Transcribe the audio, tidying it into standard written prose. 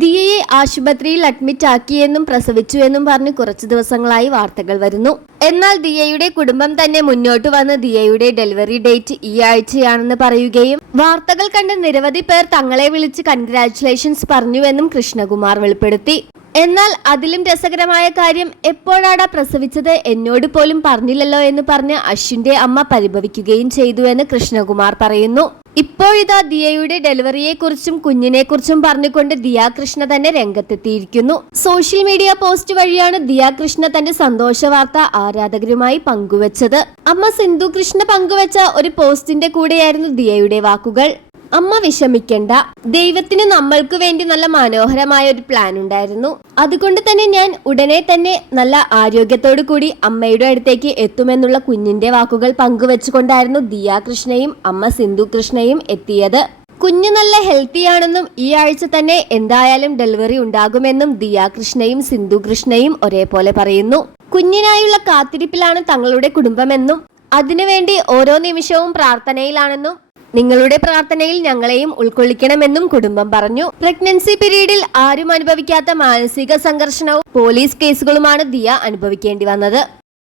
ദിയയെ ആശുപത്രിയിൽ അഡ്മിറ്റ് ആക്കിയെന്നും പ്രസവിച്ചുവെന്നും പറഞ്ഞ് കുറച്ചു ദിവസങ്ങളായി വാർത്തകൾ വരുന്നു. എന്നാൽ ദിയയുടെ കുടുംബം തന്നെ മുന്നോട്ട് വന്ന് ദിയയുടെ ഡെലിവറി ഡേറ്റ് ഈ ആഴ്ചയാണെന്ന് പറയുകയും വാർത്തകൾ കണ്ട് നിരവധി പേർ തങ്ങളെ വിളിച്ച് കൺഗ്രാറ്റുലേഷൻസ് പറഞ്ഞുവെന്നും കൃഷ്ണകുമാർ വെളിപ്പെടുത്തി. എന്നാൽ അതിലും രസകരമായ കാര്യം, എപ്പോഴാടാ പ്രസവിച്ചത്, എന്നോട് പോലും പറഞ്ഞില്ലല്ലോ എന്ന് പറഞ്ഞ് അശ്വിന്റെ അമ്മ പരിഭവിക്കുകയും ചെയ്തുവെന്ന് കൃഷ്ണകുമാർ പറയുന്നു. ഇപ്പോഴിതാ ദിയയുടെ ഡെലിവറിയെക്കുറിച്ചും കുഞ്ഞിനെക്കുറിച്ചും പറഞ്ഞുകൊണ്ട് ദിയ കൃഷ്ണ തന്നെ രംഗത്തെത്തിയിരിക്കുന്നു. സോഷ്യൽ മീഡിയ പോസ്റ്റ് വഴിയാണ് ദിയ കൃഷ്ണ തന്റെ സന്തോഷ വാർത്ത ആരാധകരുമായി പങ്കുവച്ചത്. അമ്മ സിന്ധു കൃഷ്ണ പങ്കുവച്ച ഒരു പോസ്റ്റിന്റെ കൂടെയായിരുന്നു ദിയയുടെ വാക്കുകൾ. അമ്മ വിഷമിക്കണ്ട, ദൈവത്തിന് നമ്മൾക്ക് വേണ്ടി നല്ല മനോഹരമായ ഒരു പ്ലാൻ ഉണ്ടായിരുന്നു. അതുകൊണ്ട് തന്നെ ഞാൻ ഉടനെ തന്നെ നല്ല ആരോഗ്യത്തോടു കൂടി അമ്മയുടെ അടുത്തേക്ക് എത്തുമെന്നുള്ള കുഞ്ഞിന്റെ വാക്കുകൾ പങ്കുവെച്ചുകൊണ്ടായിരുന്നു ദിയ കൃഷ്ണയും അമ്മ സിന്ധു കൃഷ്ണയും എത്തിയത്. കുഞ്ഞ് നല്ല ഹെൽത്തിയാണെന്നും ഈ ആഴ്ച തന്നെ എന്തായാലും ഡെലിവറി ഉണ്ടാകുമെന്നും ദിയ കൃഷ്ണയും സിന്ധു കൃഷ്ണയും ഒരേപോലെ പറയുന്നു. കുഞ്ഞിനായുള്ള കാത്തിരിപ്പിലാണ് തങ്ങളുടെ കുടുംബമെന്നും അതിനുവേണ്ടി ഓരോ നിമിഷവും പ്രാർത്ഥനയിലാണെന്നും നിങ്ങളുടെ പ്രാർത്ഥനയിൽ ഞങ്ങളെയും ഉൾക്കൊള്ളിക്കണമെന്നും കുടുംബം പറഞ്ഞു. പ്രഗ്നൻസി പീരീഡിൽ ആരും അനുഭവിക്കാത്ത മാനസിക സംഘർഷണവും പോലീസ് കേസുകളുമാണ് ദിയ അനുഭവിക്കേണ്ടി വന്നത്.